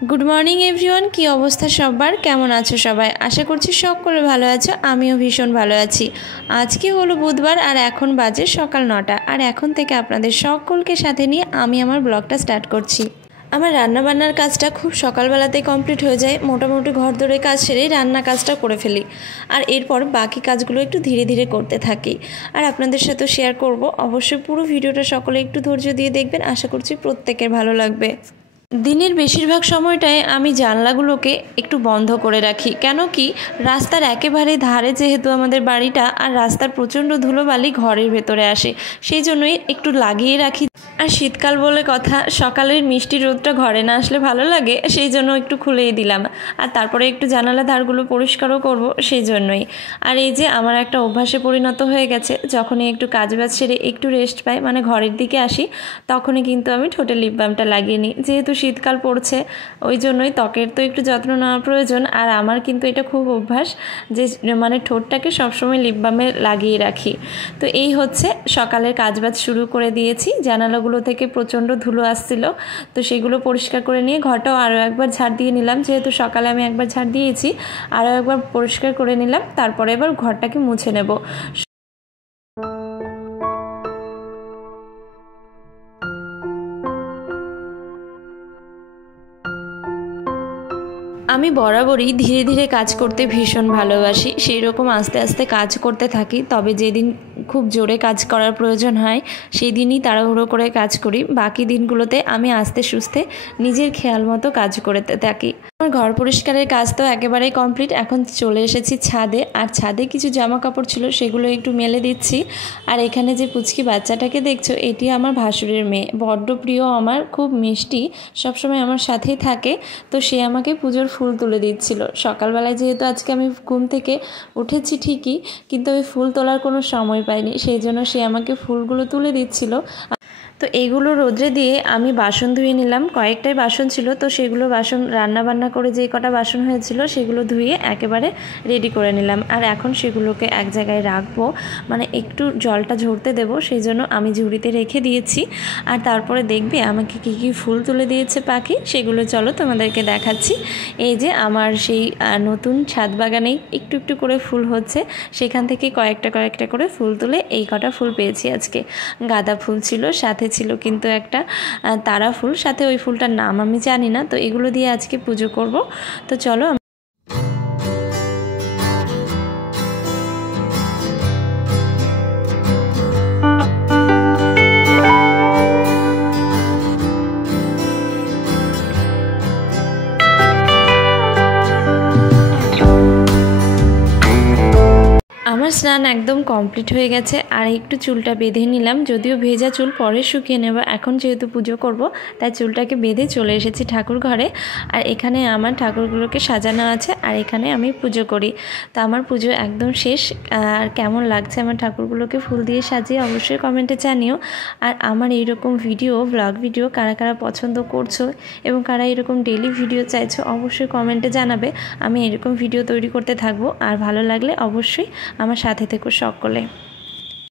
Good morning everyone की अवस्था सबार केमन आछो सबाई आशा करछि सकले भालो आछो आमिओ भीषण भालो आछि। आज के हलो बुधवार और एखन बाजे सकाल 9टा और एखन थेके आपनादेर सकलके साथे निये आमि आमार ब्लगटा स्टार्ट करछि। आमार रान्ना बान्नार काजटा खूब सकाल बेलातेई कमप्लीट हो जाए। मोटामुटी घर धरे काज सेरेई रान्ना काजटा करे फेली और एरपर बाकी काजगुलो एकटु धीरे धीरे करते थाकी और आपनादेर साथे शेयर करब। अवश्यई पुरो भिडियोटा सकले एकटु धैर्य दिये देखबेन, आशा करछि प्रत्येकेर भालो लागबे। दिनेर बेशिरभाग समयटाय आमी जानलागुलोके एकटु बंध करे राखी, केन कि रास्तार एकेबारे धारे जेहेतु आमादेर बाड़ीटा और रास्तार प्रचंड धुलोबाली घरेर भेतरे आसे, सेई जोन्नोई एकटु লাগিয়ে राखी। और शीतकाल बोले कथा, सकालेर मिष्टि रोदटा घरे ना आसले भालो लागे, सेई जोन्नो एकटु खुलेई दिलाम और तारपरे एकटु जानाला धारगुलो परिष्कारও करब सेई जोन्नोई। और এই যে আমার একটা অভ্যাসে পরিণত হয়ে গেছে, যখনই একটু কাজবাজ সেরে একটু রেস্ট পাই মানে ঘরের দিকে আসি তখনই কিন্তু আমি ঠোঁটে লিপ বামটা লাগিয়ে নিই। যেহেতু শীতকাল পড়ছে ওই জন্যই ত্বকের তো একটু যত্ন নেওয়া প্রয়োজন। আর আমার কিন্তু এটা খুব অভ্যাস যে মানে ঠোঁটটাকে সবসময় লিপ বামে লাগিয়ে রাখি। তো এই হচ্ছে সকালের কাজবাজ শুরু করে দিয়েছি। জানালাগুলো থেকে প্রচণ্ড ধুলো আসছিল, তো সেগুলো পরিষ্কার করে নিয়ে ঘরটাও আরও একবার ঝাড় দিয়ে নিলাম। যেহেতু সকালে আমি একবার ঝাড় দিয়েছি, আরও একবার পরিষ্কার করে নিলাম। তারপরে এবার ঘরটাকে মুছে নেব। আমি বরাবরই ধীরে ধীরে কাজ করতে ভীষণ ভালোবাসি, সেই রকম আস্তে আস্তে কাজ করতে থাকি। তবে যেদিন খুব জোরে কাজ করার প্রয়োজন হয় সেই দিনই তাড়াহুড়ো করে কাজ করি। বাকি দিনগুলোতে আমি আস্তে সুস্তে নিজের খেয়াল মতো কাজ করতে থাকি। আমার ঘর পরিষ্কারের কাজ তো একেবারেই কমপ্লিট। এখন চলে এসেছি ছাদে, আর ছাদে কিছু জামা কাপড় ছিল সেগুলো একটু মেলে দিচ্ছি। আর এখানে যে পুচকি বাচ্চাটাকে দেখছো এটি আমার ভাসুরের মেয়ে, বড্ড প্রিয় আমার, খুব মিষ্টি, সবসময় আমার সাথেই থাকে। তো সে আমাকে পুজোর ফুল তুলে দিচ্ছিল সকালবেলায়। যেহেতু আজকে আমি ঘুম থেকে উঠেছি ঠিকই, কিন্তু আমি ফুল তোলার কোনো সময় পাইনি, সেই জন্য সে আমাকে ফুলগুলো তুলে দিচ্ছিল। তো এইগুলো রোদ্রে দিয়ে আমি বাসন ধুয়ে নিলাম। কয়েকটাই বাসন ছিল, তো সেগুলো বাসন রান্না বান্না করে যে কটা বাসন হয়েছিল সেগুলো ধুয়ে একেবারে রেডি করে নিলাম। আর এখন সেগুলোকে এক জায়গায় রাখবো, মানে একটু জলটা ঝরতে দেবো, সেই জন্য আমি ঝুড়িতে রেখে দিয়েছি। আর তারপরে দেখবে আমাকে কী কী ফুল তুলে দিয়েছে পাখি, সেগুলো চলো তোমাদেরকে দেখাচ্ছি। এই যে আমার সেই নতুন ছাদ বাগানেই একটু একটু করে ফুল হচ্ছে, সেখান থেকে কয়েকটা কয়েকটা করে ফুল তুলে এই কটা ফুল পেয়েছি আজকে। গাঁদা ফুল ছিল, সাথে ছিল কিন্তু একটা তারা ফুল, সাথে ওই ফুলটার নাম আমি জানি না। তো এগুলো দিয়ে আজকে পুজো করব। তো চলো আমার স্নান একদম কমপ্লিট হয়ে গেছে। আর একটু চুলটা বেঁধে নিলাম, যদিও ভেজা চুল পরে শুকিয়ে নেব, এখন যেহেতু পুজো করব তাই চুলটাকে বেঁধে চলে এসেছি ঠাকুর ঘরে। আর এখানে আমার ঠাকুরগুলোকে সাজানো আছে আর এখানে আমি পুজো করি। তো আমার পুজো একদম শেষ। আর কেমন লাগছে আমার ঠাকুরগুলোকে ফুল দিয়ে সাজিয়ে অবশ্যই কমেন্টে জানিও। আর আমার এইরকম ভিডিও, ব্লগ ভিডিও কারা কারা পছন্দ করছো এবং কারা এরকম ডেইলি ভিডিও চাইছো অবশ্যই কমেন্টে জানাবে। আমি এরকম ভিডিও তৈরি করতে থাকবো। আর ভালো লাগলে অবশ্যই আমার সাথে থেকো সকলে।